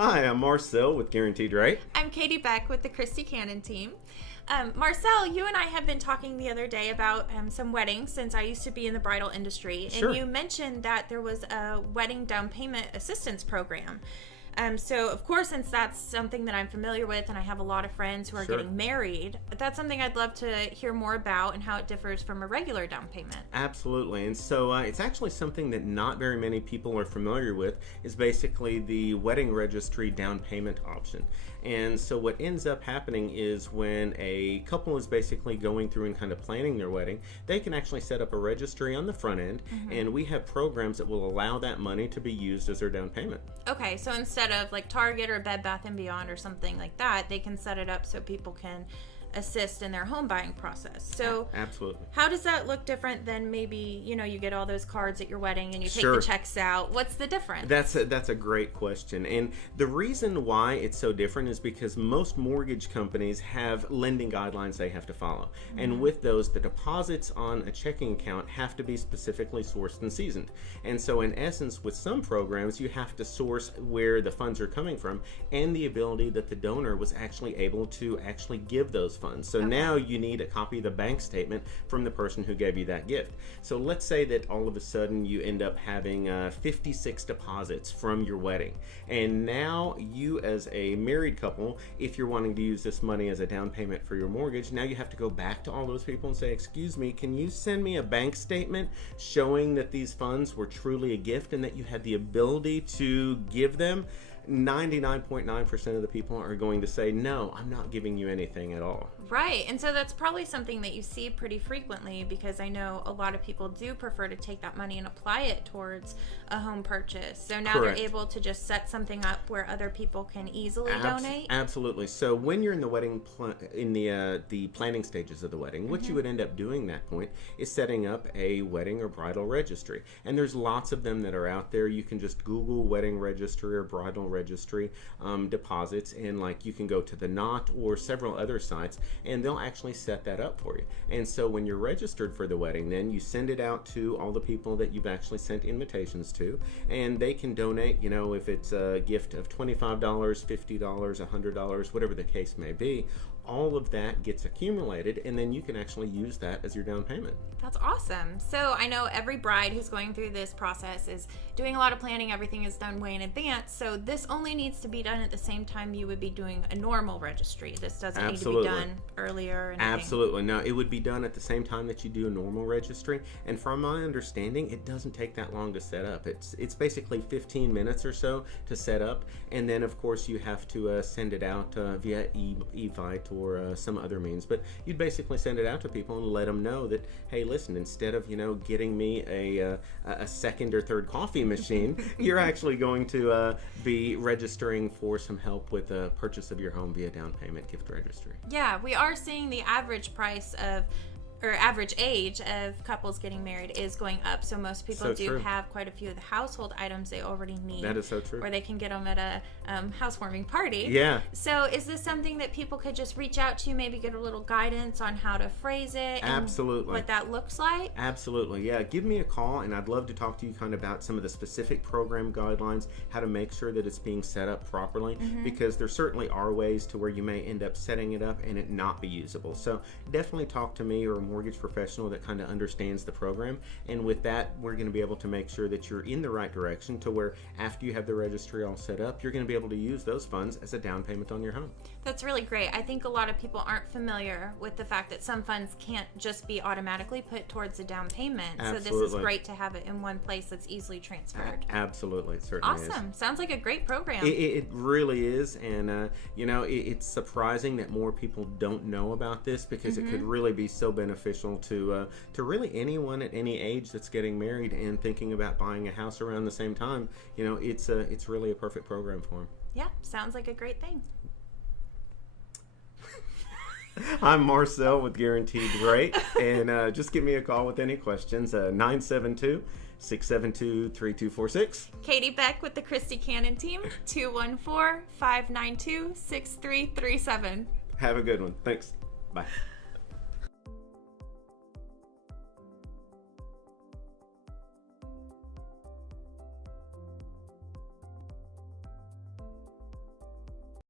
Hi, I'm Marcel with Guaranteed Rate. I'm Katie Beck with the Christie Cannon Team. Marcel, you and I have been talking the other day about some weddings since I used to be in the bridal industry. Sure. And you mentioned that there was a wedding down payment assistance program. So, of course, since that's something that I'm familiar with and I have a lot of friends who are getting married, that's something I'd love to hear more about and how it differs from a regular down payment. Absolutely. And so it's actually something that not very many people are familiar with is basically the wedding registry down payment option. And so what ends up happening is when a couple is basically going through and kind of planning their wedding, they can actually set up a registry on the front end, and we have programs that will allow that money to be used as their down payment. Okay, so instead of like Target or Bed Bath & Beyond or something like that, they can set it up so people can assist in their home buying process. So absolutely. How does that look different than maybe, you get all those cards at your wedding and you take the checks out? What's the difference? That's a great question. And the reason why it's so different is because most mortgage companies have lending guidelines they have to follow. And with those, the deposits on a checking account have to be specifically sourced and seasoned. And so in essence, with some programs, you have to source where the funds are coming from and the ability that the donor was actually able to actually give those funds. So now you need a copy of the bank statement from the person who gave you that gift. So let's say that all of a sudden you end up having 56 deposits from your wedding. And now you as a married couple, if you're wanting to use this money as a down payment for your mortgage, now you have to go back to all those people and say, excuse me, can you send me a bank statement showing that these funds were truly a gift and that you had the ability to give them? 99.9% of the people are going to say, no, I'm not giving you anything at all. Right. And so that's probably something that you see pretty frequently, because I know a lot of people do prefer to take that money and apply it towards a home purchase. So now they're able to just set something up where other people can easily donate. Absolutely. So when you're in the wedding, in the planning stages of the wedding, what you would end up doing at that point is setting up a wedding or bridal registry. And there's lots of them that are out there. You can just Google wedding registry or bridal registry deposits, and like you can go to the Knot or several other sites, and they'll actually set that up for you. And so when you're registered for the wedding, then you send it out to all the people that you've actually sent invitations to, and they can donate, if it's a gift of $25, $50, $100, whatever the case may be. All of that gets accumulated, and then you can actually use that as your down payment. That's awesome. So I know every bride who's going through this process is doing a lot of planning. Everything is done way in advance. So this only needs to be done at the same time you would be doing a normal registry. This doesn't need to be done earlier or anything. Absolutely. No, it would be done at the same time that you do a normal registry. And from my understanding, it doesn't take that long to set up. It's basically 15 minutes or so to set up. And then, of course, you have to send it out via Evite or some other means. But you'd basically send it out to people and let them know that, hey, listen, instead of, getting me a second or third coffee machine, you're actually going to be registering for some help with the purchase of your home via down payment gift registry. Yeah, we are seeing the average price or average age of couples getting married is going up. So most people have quite a few of the household items they already need. That is so true. Or they can get them at a housewarming party. Yeah. So is this something that people could just reach out to, maybe get a little guidance on how to phrase it? And absolutely. What that looks like? Absolutely. Yeah. Give me a call, and I'd love to talk to you kind of about some of the specific program guidelines, how to make sure that it's being set up properly, because there certainly are ways to where you may end up setting it up and it not be usable. So definitely talk to me or a mortgage professional that kind of understands the program, and with that we're going to be able to make sure that you're in the right direction to where after you have the registry all set up, you're going to be able to use those funds as a down payment on your home. That's really great. I think a lot of people aren't familiar with the fact that some funds can't just be automatically put towards a down payment. Absolutely. So this is great to have it in one place that's easily transferred. Absolutely. It certainly is. Awesome. Sounds like a great program. It really is, and it's surprising that more people don't know about this, because it could really be so beneficial to really anyone at any age that's getting married and thinking about buying a house around the same time. It's really a perfect program for them. Yeah, sounds like a great thing. I'm Marcel with Guaranteed Rate, and just give me a call with any questions. 972-672-3246. Katie Beck with the Christie Cannon Team, 214-592-6337. Have a good one. Thanks. Bye.